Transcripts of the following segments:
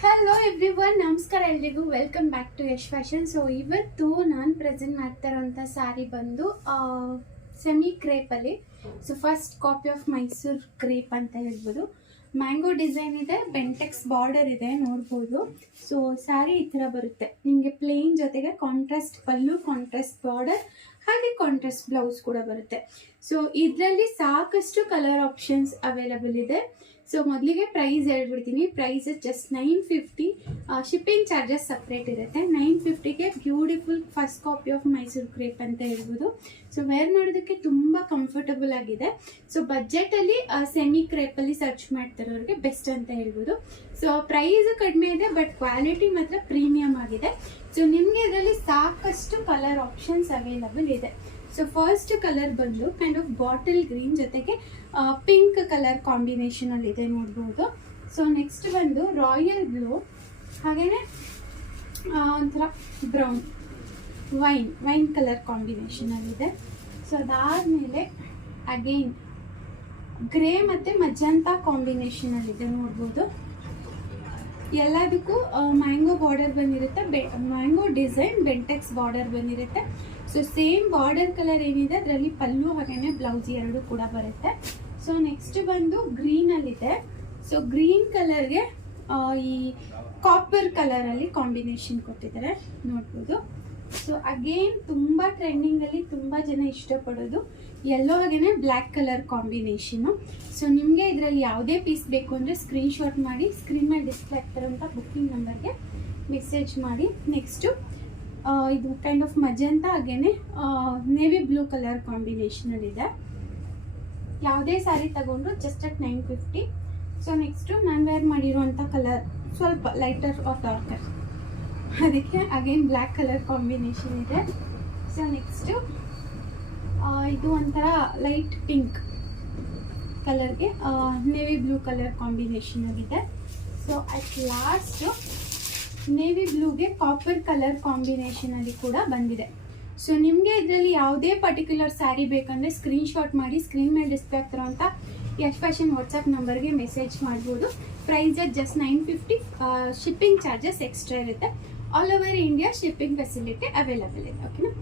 Hello everyone, ನಮಸ್ಕಾರ ಎಲ್ರಿಗೂ. Welcome back to Yash fashion. So ಇವತ್ತು ನಾನು ಪ್ರೆಸೆಂಟ್ ಮಾಡ್ತಾ ಇರೋಂಥ ಸ್ಯಾರಿ ಬಂದು ಸೆಮಿ ಕ್ರೇಪಲ್ಲಿ. So first copy of Mysore crepe ಅಂತ ಹೇಳ್ಬೋದು. ಮ್ಯಾಂಗೋ ಡಿಸೈನ್ ಇದೆ, ಬೆಂಟೆಕ್ಸ್ ಬಾರ್ಡರ್ ಇದೆ, ನೋಡ್ಬೋದು. ಸೊ ಸ್ಯಾರಿ ಈ ಥರ ಬರುತ್ತೆ ನಿಮಗೆ. ಪ್ಲೇನ್ ಜೊತೆಗೆ ಕಾಂಟ್ರಾಸ್ಟ್ ಪಲ್ಲು, ಕಾಂಟ್ರಾಸ್ಟ್ ಬಾರ್ಡರ್, ಹಾಗೆ ಕಾಂಟ್ರಾಸ್ಟ್ ಬ್ಲೌಸ್ ಕೂಡ ಬರುತ್ತೆ. ಸೊ ಇದರಲ್ಲಿ ಸಾಕಷ್ಟು ಕಲರ್ ಆಪ್ಷನ್ಸ್ ಅವೈಲಬಲ್ ಇದೆ. ಸೊ ಮೊದಲಿಗೆ ಪ್ರೈಸ್ ಹೇಳ್ಬಿಡ್ತೀನಿ. Price just 950. Shipping charges separate ಇರುತ್ತೆ. 950ಗೆ beautiful first copy of Mysore crepe ಅಂತ ಹೇಳ್ಬೋದು. ಸೊ ವೇರ್ ಮಾಡೋದಕ್ಕೆ ತುಂಬ ಕಂಫರ್ಟಬಲ್ ಆಗಿದೆ. ಸೊ ಬಜೆಟಲ್ಲಿ ಸೆಮಿ ಕ್ರೇಪಲ್ಲಿ ಸರ್ಚ್ ಮಾಡ್ತಿರೋರಿಗೆ ಬೆಸ್ಟ್ ಅಂತ ಹೇಳ್ಬೋದು. ಸೊ ಪ್ರೈಸ್ ಕಡಿಮೆ ಇದೆ, ಬಟ್ ಕ್ವಾಲಿಟಿ ಮಾತ್ರ ಪ್ರೀಮಿಯಂ ಆಗಿದೆ. ಸೊ ನಿಮಗೆ ಇದರಲ್ಲಿ ಸಾಕಷ್ಟು ಕಲರ್ ಆಪ್ಷನ್ಸ್ ಅವೈಲಬಲ್ ಇದೆ. ಸೊ ಫಸ್ಟ್ ಕಲರ್ ಬಂದು ಕೈಂಡ್ ಆಫ್ ಬಾಟಲ್ ಗ್ರೀನ್ ಜೊತೆಗೆ ಪಿಂಕ್ ಕಲರ್ ಕಾಂಬಿನೇಷನ್ ಅಲ್ಲಿ ಇದೆ, ನೋಡ್ಬೋದು. ಸೊ ನೆಕ್ಸ್ಟ್ ಬಂದು ರಾಯಲ್ ಬ್ಲೂ, ಹಾಗೇನೆ ಒಂಥರ ಬ್ರೌನ್ ವೈನ್ ಕಲರ್ ಕಾಂಬಿನೇಷನ್ ಅಲ್ಲಿ ಇದೆ. ಸೊ ಅದಾದ್ಮೇಲೆ ಅಗೈನ್ ಗ್ರೇ ಮತ್ತೆ ಮಜಂತಾ ಕಾಂಬಿನೇಷನ್ ಅಲ್ಲಿ ಇದೆ, ನೋಡ್ಬೋದು. ಎಲ್ಲದಕ್ಕೂ ಮ್ಯಾಂಗೋ ಬಾರ್ಡರ್ ಬಂದಿರುತ್ತೆ, ಮ್ಯಾಂಗೋ ಡಿಸೈನ್ ಬೆಂಟೆಕ್ಸ್ ಬಾರ್ಡರ್ ಬಂದಿರುತ್ತೆ. ಸೊ ಸೇಮ್ ಬಾರ್ಡರ್ ಕಲರ್ ಏನಿದೆ ಅದರಲ್ಲಿ ಪಲ್ಲು ಹಾಗೇನೆ ಬ್ಲೌಸ್ ಎರಡು ಕೂಡ ಬರುತ್ತೆ. ಸೊ ನೆಕ್ಸ್ಟ್ ಬಂದು ಗ್ರೀನ್ ಅಲ್ಲಿ ಇದೆ. ಸೊ ಗ್ರೀನ್ ಕಲರ್ಗೆ ಈ ಕಾಪರ್ ಕಲರ್ ಅಲ್ಲಿ ಕಾಂಬಿನೇಷನ್ ಕೊಟ್ಟಿದ್ದಾರೆ, ನೋಡ್ಬೋದು. ಸೊ ಅಗೇನ್ ತುಂಬಾ ಟ್ರೆಂಡಿಂಗ್ ಅಲ್ಲಿ ತುಂಬಾ ಜನ ಇಷ್ಟಪಡೋದು ಯೆಲ್ಲೋ ಹಾಗೇನೆ ಬ್ಲ್ಯಾಕ್ ಕಲರ್ ಕಾಂಬಿನೇಷನ್. ಸೊ ನಿಮಗೆ ಇದರಲ್ಲಿ ಯಾವುದೇ ಪೀಸ್ ಬೇಕು ಅಂದರೆ ಸ್ಕ್ರೀನ್ ಶಾಟ್ ಮಾಡಿ ಸ್ಕ್ರೀನ್ ಮೇಲೆ ಡಿಸ್ಪ್ಲೇ ಆಗ್ತಿರೋಂಥ ಬುಕ್ಕಿಂಗ್ ನಂಬರ್ಗೆ ಮೆಸೇಜ್ ಮಾಡಿ. ನೆಕ್ಸ್ಟು ಇದು ಕೈಂಡ್ ಆಫ್ ಮಜಂತಾ ಹಾಗೇನೆ ನೇವಿ ಬ್ಲೂ ಕಲರ್ ಕಾಂಬಿನೇಷನಲ್ಲಿ ಇದೆ. ಯಾವುದೇ ಸ್ಯಾರಿ ತಗೊಂಡ್ರು ಜಸ್ಟ್ ಅಟ್ 950. ಸೊ ನೆಕ್ಸ್ಟು ನಾನು ವೇರ್ ಮಾಡಿರುವಂಥ ಕಲರ್ ಸ್ವಲ್ಪ ಲೈಟರ್ ಆರ್ ಡಾರ್ಕರ್, ಅದಕ್ಕೆ ಅಗೇನ್ ಬ್ಲ್ಯಾಕ್ ಕಲರ್ ಕಾಂಬಿನೇಷನ್ ಇದೆ. ಸೊ ನೆಕ್ಸ್ಟು ಇದು ಒಂಥರ ಲೈಟ್ ಪಿಂಕ್ ಕಲರ್ಗೆ ನೇವಿ ಬ್ಲೂ ಕಲರ್ ಕಾಂಬಿನೇಷನ್ ಆಗಿದೆ. ಸೊ ಅಟ್ ಲಾಸ್ಟು ನೇವಿ ಬ್ಲೂಗೆ ಕಾಪರ್ ಕಲರ್ ಕಾಂಬಿನೇಷನ್ ಅಲ್ಲಿ ಕೂಡ ಬಂದಿದೆ. ಸೊ ನಿಮಗೆ ಇದರಲ್ಲಿ ಯಾವುದೇ ಪರ್ಟಿಕ್ಯುಲರ್ ಸ್ಯಾರಿ ಬೇಕಂದ್ರೆ ಸ್ಕ್ರೀನ್ ಶಾಟ್ ಮಾಡಿ ಸ್ಕ್ರೀನ್ ಮೇಲೆ ಡಿಸ್ಪ್ಲೇ ಆಗ್ತಿರೋಂಥ ಯಶ್ ಫ್ಯಾಷನ್ ವಾಟ್ಸಪ್ ನಂಬರ್ಗೆ ಮೆಸೇಜ್ ಮಾಡ್ಬೋದು. Price just 950. Shipping charges extra ಇರುತ್ತೆ. All over India shipping facility available ಇದೆ. ಓಕೆನಾ?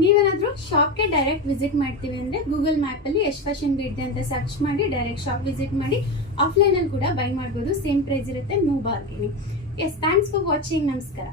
ನೀವೇನಾದರೂ ಶಾಪ್ಗೆ ಡೈರೆಕ್ಟ್ ವಿಸಿಟ್ ಮಾಡ್ತೀವಿ ಅಂದರೆ ಗೂಗಲ್ ಮ್ಯಾಪಲ್ಲಿ ಯಶ್ ಫ್ಯಾಷನ್ ಇದೆ ಅಂತ ಸರ್ಚ್ ಮಾಡಿ ಡೈರೆಕ್ಟ್ ಶಾಪ್ ವಿಸಿಟ್ ಮಾಡಿ ಆಫ್ಲೈನಲ್ಲಿ ಕೂಡ ಬೈ ಮಾಡ್ಬೋದು. ಸೇಮ್ ಪ್ರೈಸ್ ಇರುತ್ತೆ, no bargaining. Yes, thanks for watching. ನಮಸ್ಕಾರ.